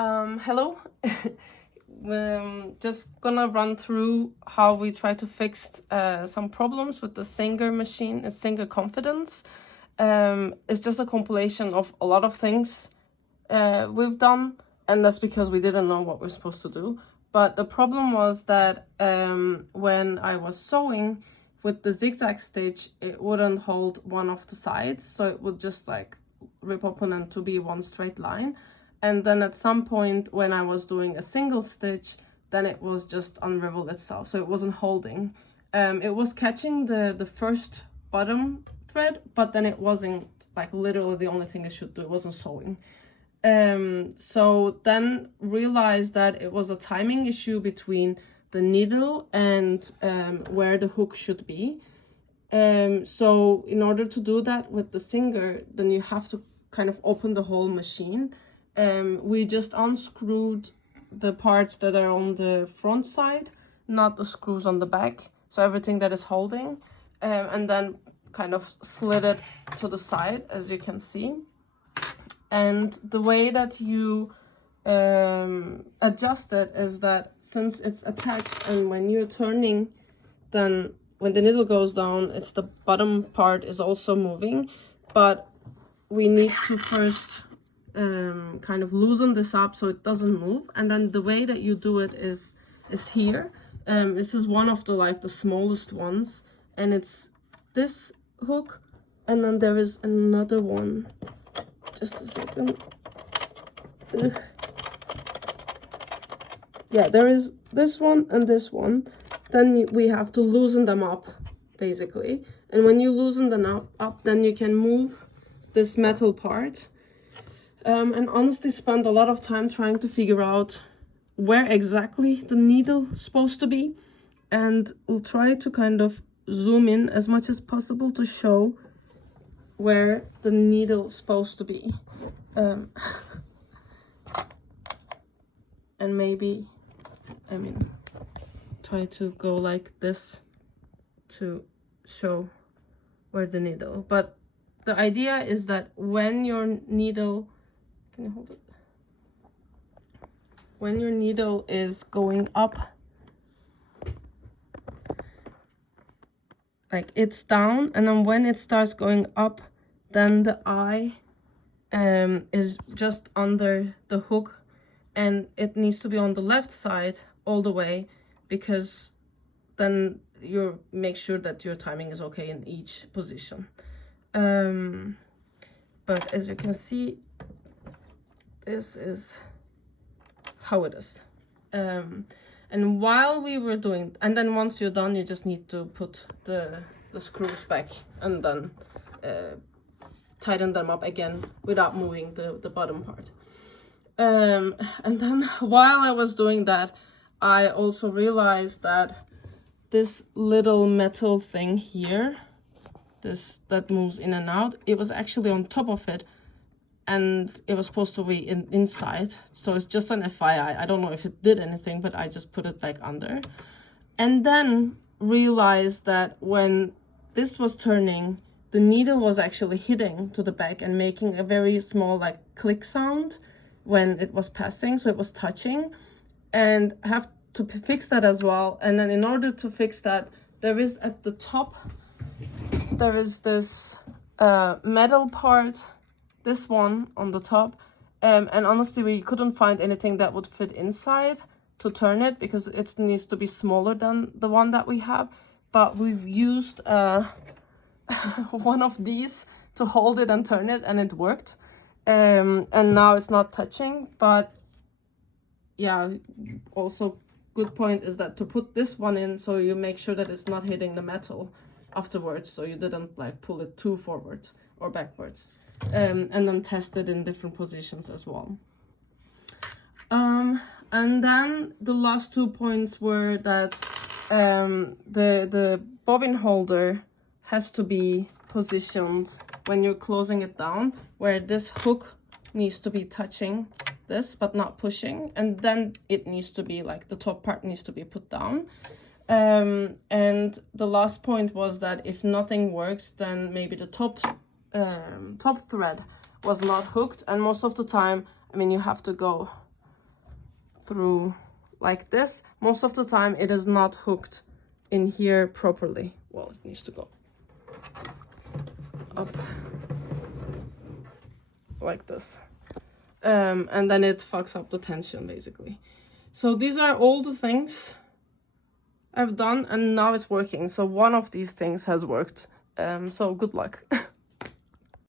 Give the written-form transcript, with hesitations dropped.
Hello. Just gonna run through how we try to fix some problems with the Singer machine and Singer Confidence. It's just a compilation of a lot of things we've done, and that's because we didn't know what we're supposed to do. But the problem was that when I was sewing with the zigzag stitch, it wouldn't hold one of the sides, so it would just like rip open and to be one straight line. And then at some point when I was doing a single stitch, then it was just unraveled itself, so it wasn't holding. It was catching the first bottom thread, but then it wasn't, like, literally the only thing it should do, it wasn't sewing. So then realized that it was a timing issue between the needle and where the hook should be. So in order to do that with the Singer, then you have to kind of open the whole machine. We just unscrewed the parts that are on the front side, not the screws on the back, so everything that is holding, and then kind of slid it to the side, as you can see. And the way that you adjust it is that since it's attached, and when you're turning, then when the needle goes down, it's the bottom part is also moving, but we need to first kind of loosen this up so it doesn't move. And then the way that you do it is here. This is one of the smallest ones, and it's this hook, and then there is another one. Just a second. Ugh. Yeah, there is this one and this one. Then we have to loosen them up, basically. And when you loosen them up, then you can move this metal part. And honestly spent a lot of time trying to figure out where exactly the needle is supposed to be. And we'll try to kind of zoom in as much as possible to show where the needle is supposed to be. And maybe, try to go like this to show where the needle. But the idea is that when your needle, can you hold it? When your needle is going up, like it's down, and then when it starts going up, then the eye is just under the hook, and it needs to be on the left side all the way, because then you make sure that your timing is okay in each position. But as you can see, this is how it is. And while we were doing, and then once you're done, you just need to put the screws back and then tighten them up again without moving the bottom part. And then while I was doing that, I also realized that this little metal thing here, that moves in and out, it was actually on top of it, and it was supposed to be inside. So it's just an FYI. I don't know if it did anything, but I just put it like under. And then realized that when this was turning, the needle was actually hitting to the back and making a very small like click sound when it was passing, so it was touching. And I have to fix that as well. And then in order to fix that, there is at the top, there is this metal part, this one on the top, and honestly we couldn't find anything that would fit inside to turn it, because it needs to be smaller than the one that we have. But we've used one of these to hold it and turn it, and it worked. And now it's not touching. But yeah, also good point is that to put this one in, so you make sure that it's not hitting the metal afterwards, so you didn't like pull it too forward or backwards. And then test it in different positions as well. And then the last 2 points were that the bobbin holder has to be positioned when you're closing it down, where this hook needs to be touching this but not pushing, and then it needs to be like the top part needs to be put down. And the last point was that if nothing works, then maybe the top thread was not hooked, and most of the time, I mean, you have to go through like this. Most of the time it is not hooked in here properly. Well, it needs to go up like this. And then it fucks up the tension basically. So these are all the things I've done, and now it's working. So one of these things has worked. So good luck.